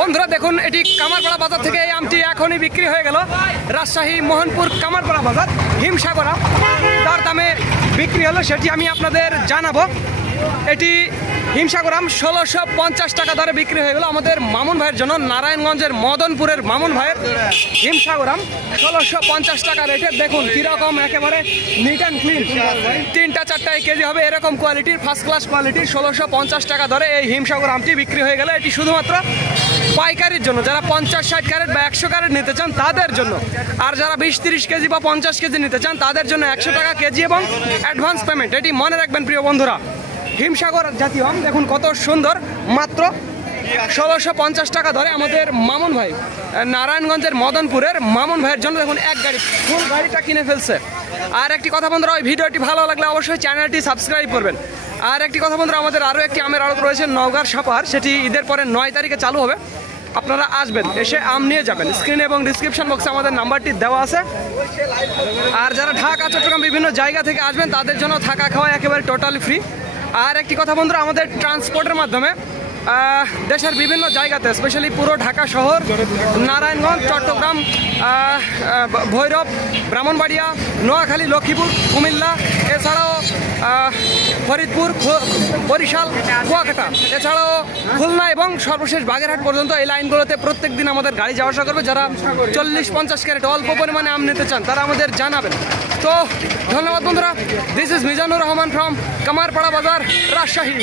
বন্ধুরা দেখুন, এটি কামারপাড়া বাজার থেকে এই আমটি এখনই বিক্রি হয়ে গেল। রাজশাহী মোহনপুর কামারপাড়া বাজার হিমসাগর আম তার দামে বিক্রি হলো, সেটি আমি আপনাদের জানাবো। এটি হিমসাগর আম 1650 টাকা দরে বিক্রি হয়ে গেল আমাদের মামুন ভাইয়ের জন্য। নারায়ণগঞ্জের মদনপুরের মামুন ভাইয়ের হিমসাগর আম 1650 টাকা রেটে। দেখুন কীরকম একেবারে নিট অ্যান্ড ক্লিন, 3-4 কেজি হবে এরকম কোয়ালিটির, ফার্স্ট ক্লাস কোয়ালিটির। 1650 টাকা দরে এই হিমসাগর আমটি বিক্রি হয়ে গেল। এটি শুধুমাত্র পাইকারির জন্য, যারা 50-60 ক্যারেট বা 100 ক্যারেট নিতে চান তাদের জন্য। আর যারা 20-30 কেজি বা 50 কেজি নিতে চান তাদের জন্য 100 টাকা কেজি এবং অ্যাডভান্স পেমেন্ট। এটি মনে রাখবেন প্রিয় বন্ধুরা। হিমসাগর জাতীয় আম দেখুন কত সুন্দর, মাত্র 1650 টাকা ধরে আমাদের মামুন ভাই নারায়ণগঞ্জের মদনপুরের মামুন ভাইয়ের জন্য দেখুন এক গাড়ি ফুল গাড়িটা কিনে ফেলছে। আর একটি কথা বন্ধুরা, ওই ভিডিওটি ভালো লাগলে অবশ্যই চ্যানেলটি সাবস্ক্রাইব করবেন। আর একটি কথা বন্ধুরা, আমাদের আরও একটি আমের আড়ত রয়েছে নওগাঁর সাপাহার, সেটি ঈদের পরে 9 তারিখে চালু হবে। আপনারা আসবেন, এসে আম নিয়ে যাবেন। স্ক্রিনে এবং ডিসক্রিপশন বক্সে আমাদের নাম্বারটি দেওয়া আছে। আর যারা ঢাকা চট্টগ্রাম বিভিন্ন জায়গা থেকে আসবেন তাদের জন্য থাকা খাওয়া একেবারে টোটালি ফ্রি। আর একটি কথা বন্ধুরা, আমাদের ট্রান্সপোর্টের মাধ্যমে দেশের বিভিন্ন জায়গাতে, স্পেশালি পুরো ঢাকা শহর, নারায়ণগঞ্জ, চট্টগ্রাম, ভৈরব, ব্রাহ্মণবাড়িয়া, নোয়াখালী, লক্ষ্মীপুর, কুমিল্লা, এছাড়াও ফরিদপুর, বরিশাল, কুয়াকাটা, এছাড়াও খুলনা এবং সর্বশেষ বাগেরহাট পর্যন্ত এই লাইনগুলোতে প্রত্যেক দিন আমাদের গাড়ি যাওয়া আসা করবে। যারা 40-50 ক্যারেট অল্প পরিমাণে আম নিতে চান তারা আমাদের জানাবেন। তো ধন্যবাদ বন্ধুরা। This is Mizanur Rahman from Kamarpara বাজার, রাজশাহী।